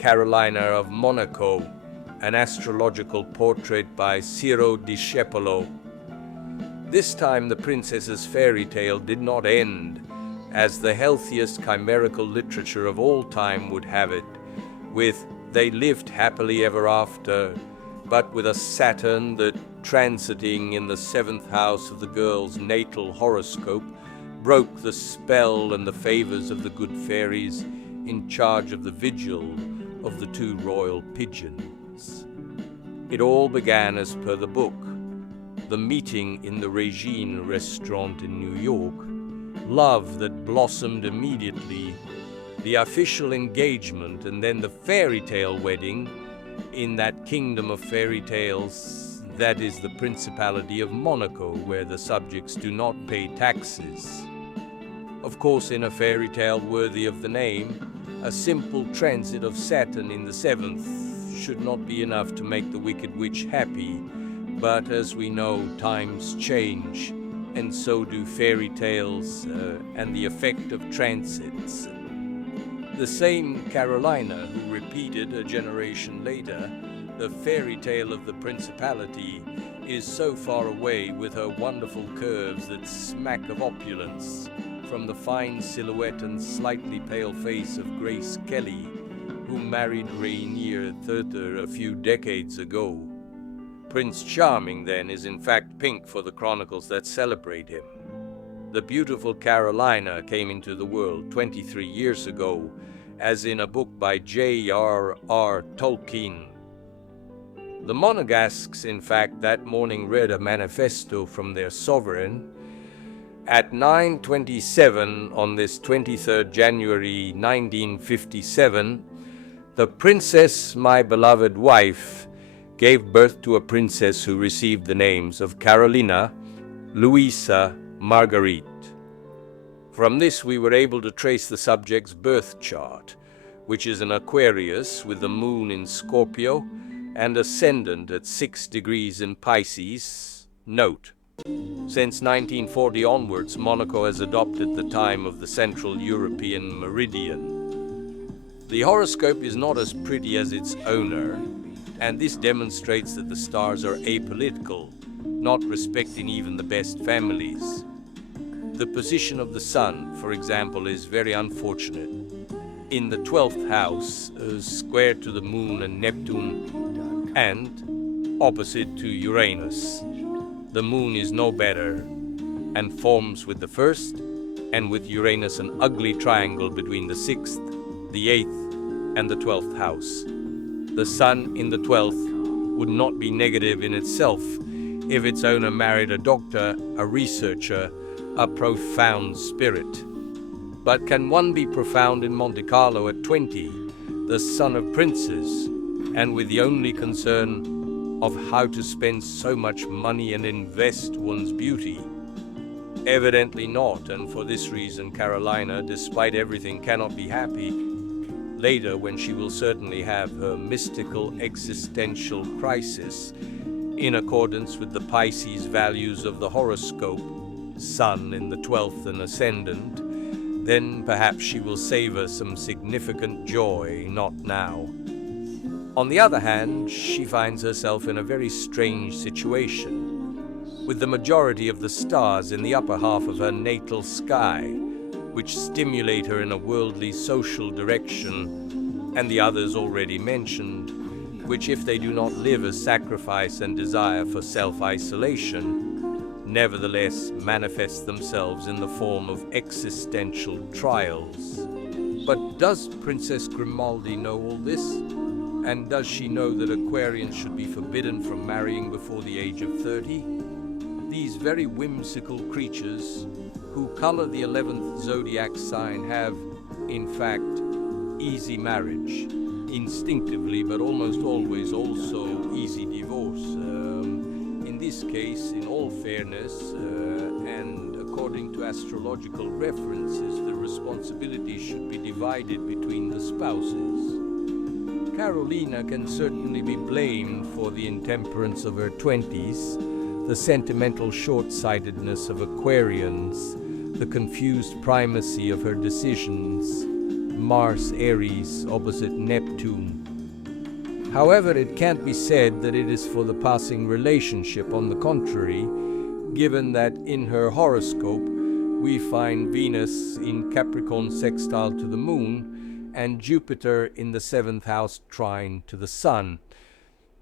Carolina of Monaco, an astrological portrait by Ciro Discepolo. This time the princess's fairy tale did not end, as the healthiest chimerical literature of all time would have it, with "they lived happily ever after," but with a Saturn that, transiting in the 7th house of the girl's natal horoscope, broke the spell and the favors of the good fairies in charge of the vigil of the 2 royal pigeons. It all began as per the book: the meeting in the Regine restaurant in New York, love that blossomed immediately, the official engagement, and then the fairy tale wedding in that kingdom of fairy tales that is the Principality of Monaco, where the subjects do not pay taxes. Of course, in a fairy tale worthy of the name, a simple transit of Saturn in the 7th should not be enough to make the wicked witch happy, but as we know, times change, and so do fairy tales and the effect of transits. The same Carolina who repeated a generation later the fairy tale of the Principality is so far away with her wonderful curves that smack of opulence, from the fine silhouette and slightly pale face of Grace Kelly, who married Rainier Thurter a few decades ago. Prince Charming, then, is in fact pink for the chronicles that celebrate him. The beautiful Carolina came into the world 23 years ago, as in a book by J.R.R. Tolkien. The Monegasques, in fact, that morning read a manifesto from their sovereign. At 9:27 on this 23rd January 1957, the princess, my beloved wife, gave birth to a princess who received the names of Carolina, Louisa, Marguerite. From this we were able to trace the subject's birth chart, which is an Aquarius with the moon in Scorpio and ascendant at 6 degrees in Pisces. Note: since 1940 onwards, Monaco has adopted the time of the Central European meridian. The horoscope is not as pretty as its owner, and this demonstrates that the stars are apolitical, not respecting even the best families. The position of the sun, for example, is very unfortunate. In the 12th house, square to the moon and Neptune, and opposite to Uranus. The moon is no better, and forms with the 1st, and with Uranus an ugly triangle between the 6th, the 8th, and the 12th house. The sun in the 12th would not be negative in itself if its owner married a doctor, a researcher, a profound spirit. But can one be profound in Monte Carlo at 20, the son of princes, and with the only concern of how to spend so much money and invest one's beauty? Evidently not, and for this reason Carolina, despite everything, cannot be happy. Later, when she will certainly have her mystical existential crisis, in accordance with the Pisces values of the horoscope, Sun in the 12th and ascendant, then perhaps she will savor some significant joy, not now. On the other hand, she finds herself in a very strange situation, with the majority of the stars in the upper half of her natal sky, which stimulate her in a worldly social direction, and the others already mentioned, which, if they do not live a sacrifice and desire for self-isolation, nevertheless manifest themselves in the form of existential trials. But does Princess Grimaldi know all this? And does she know that Aquarians should be forbidden from marrying before the age of 30? These very whimsical creatures, who color the 11th zodiac sign, have, in fact, easy marriage, instinctively, but almost always also easy divorce. In this case, in all fairness, and according to astrological references, the responsibility should be divided between the spouses. Carolina can certainly be blamed for the intemperance of her 20s, the sentimental short-sightedness of Aquarians, the confused primacy of her decisions, Mars Aries opposite Neptune. However, it can't be said that it is for the passing relationship. On the contrary, given that in her horoscope we find Venus in Capricorn sextile to the Moon and Jupiter in the 7th house trine to the Sun.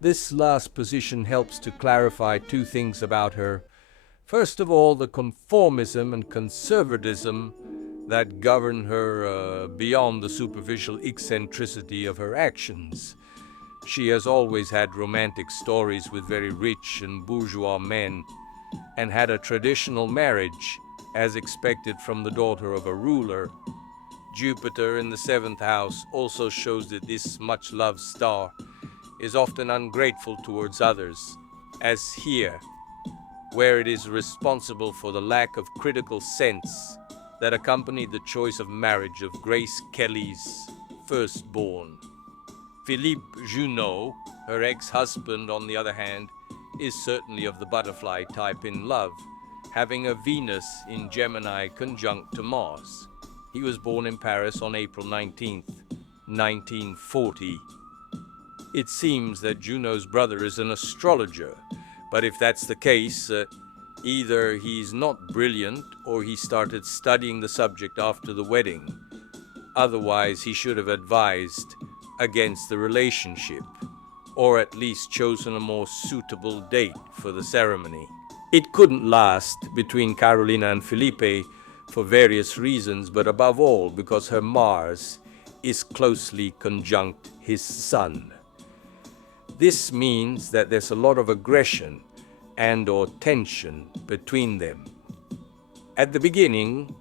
This last position helps to clarify two things about her. First of all, the conformism and conservatism that govern her beyond the superficial eccentricity of her actions. She has always had romantic stories with very rich and bourgeois men, and had a traditional marriage, as expected from the daughter of a ruler. Jupiter in the 7th house also shows that this much-loved star is often ungrateful towards others, as here, where it is responsible for the lack of critical sense that accompanied the choice of marriage of Grace Kelly's firstborn. Philippe Junot, her ex-husband, on the other hand, is certainly of the butterfly type in love, having a Venus in Gemini conjunct to Mars. He was born in Paris on April 19th, 1940. It seems that Junot's brother is an astrologer, but if that's the case, either he's not brilliant or he started studying the subject after the wedding. Otherwise, he should have advised against the relationship, or at least chosen a more suitable date for the ceremony. It couldn't last between Carolina and Felipe for various reasons, but above all because her Mars is closely conjunct his Sun. This means that there's a lot of aggression and/or tension between them. At the beginning,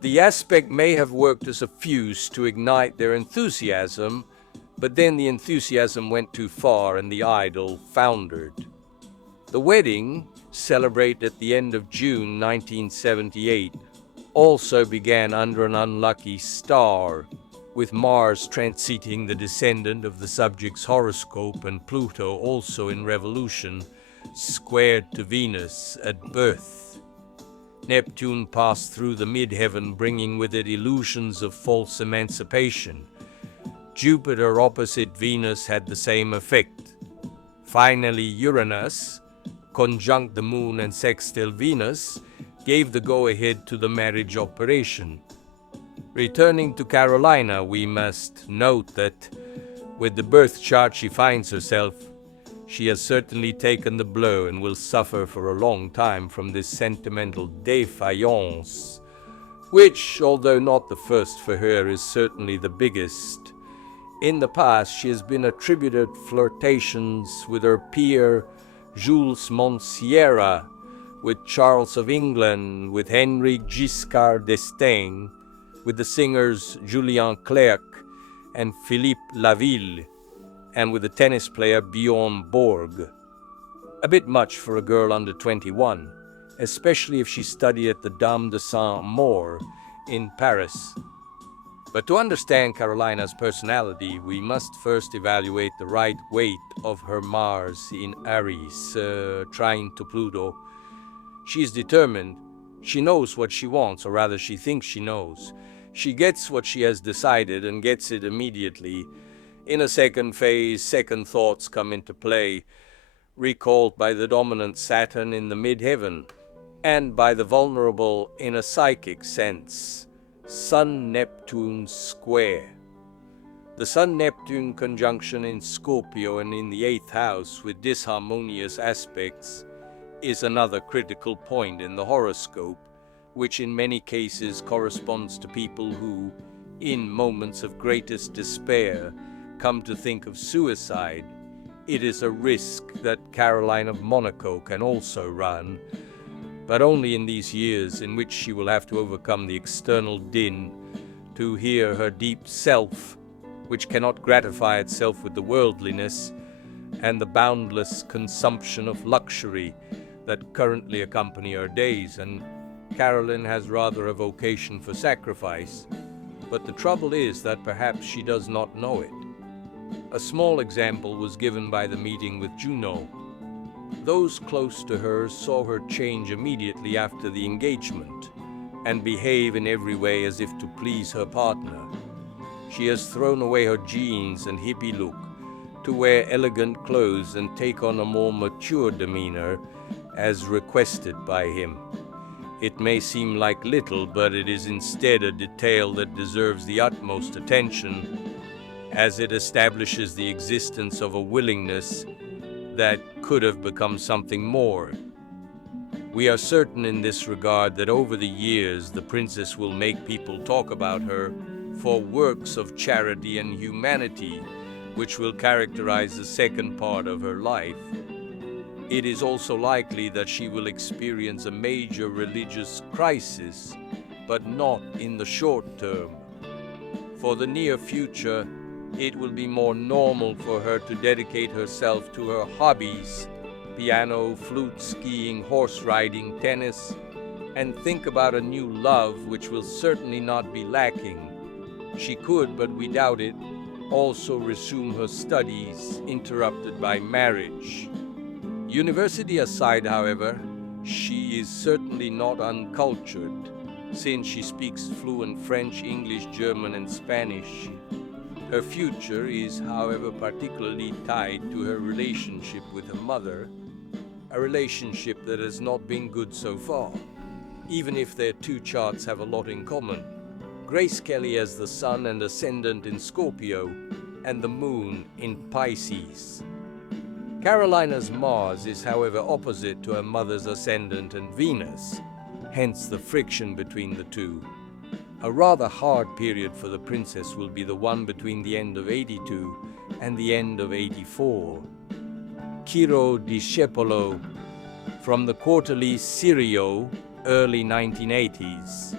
the aspect may have worked as a fuse to ignite their enthusiasm, but then the enthusiasm went too far and the idol foundered. The wedding, celebrated at the end of June 1978, also began under an unlucky star, with Mars transiting the descendant of the subject's horoscope and Pluto also in revolution, squared to Venus at birth. Neptune passed through the midheaven, bringing with it illusions of false emancipation. Jupiter opposite Venus had the same effect. Finally, Uranus, conjunct the Moon and sextile Venus, gave the go-ahead to the marriage operation. Returning to Carolina, we must note that with the birth chart she finds herself, she has certainly taken the blow and will suffer for a long time from this sentimental défaillance, which, although not the first for her, is certainly the biggest. In the past, she has been attributed flirtations with her peer Jules Monsiera, with Charles of England, with Henri Giscard d'Estaing, with the singers Julien Clerc and Philippe Laville, and with the tennis player Bjorn Borg. A bit much for a girl under 21, especially if she studied at the Dame de Saint-Maur in Paris. But to understand Carolina's personality, we must first evaluate the right weight of her Mars in Aries, trine to Pluto. She is determined. She knows what she wants, or rather she thinks she knows. She gets what she has decided and gets it immediately. In a second phase, second thoughts come into play, recalled by the dominant Saturn in the midheaven, and by the vulnerable in a psychic sense. Sun-Neptune square. The Sun-Neptune conjunction in Scorpio and in the 8th house with disharmonious aspects is another critical point in the horoscope, which in many cases corresponds to people who, in moments of greatest despair, come to think of suicide. It is a risk that Caroline of Monaco can also run, but only in these years in which she will have to overcome the external din to hear her deep self, which cannot gratify itself with the worldliness and the boundless consumption of luxury that currently accompany her days. And Caroline has rather a vocation for sacrifice, but the trouble is that perhaps she does not know it. A small example was given by the meeting with Junot. Those close to her saw her change immediately after the engagement and behave in every way as if to please her partner. She has thrown away her jeans and hippie look to wear elegant clothes and take on a more mature demeanor as requested by him. It may seem like little, but it is instead a detail that deserves the utmost attention, as it establishes the existence of a willingness that could have become something more. We are certain in this regard that over the years the princess will make people talk about her for works of charity and humanity, which will characterize the second part of her life. It is also likely that she will experience a major religious crisis, but not in the short term. For the near future, it will be more normal for her to dedicate herself to her hobbies: piano, flute, skiing, horse riding, tennis, and think about a new love which will certainly not be lacking. She could, but we doubt it, also resume her studies, interrupted by marriage. University aside, however, she is certainly not uncultured, since she speaks fluent French, English, German, and Spanish. Her future is, however, particularly tied to her relationship with her mother, a relationship that has not been good so far, even if their two charts have a lot in common. Grace Kelly has the Sun and Ascendant in Scorpio, and the Moon in Pisces. Carolina's Mars is, however, opposite to her mother's Ascendant and Venus, hence the friction between the two. A rather hard period for the princess will be the one between the end of 82 and the end of 84. Ciro Discepolo, from the quarterly Ciro, early 1980s.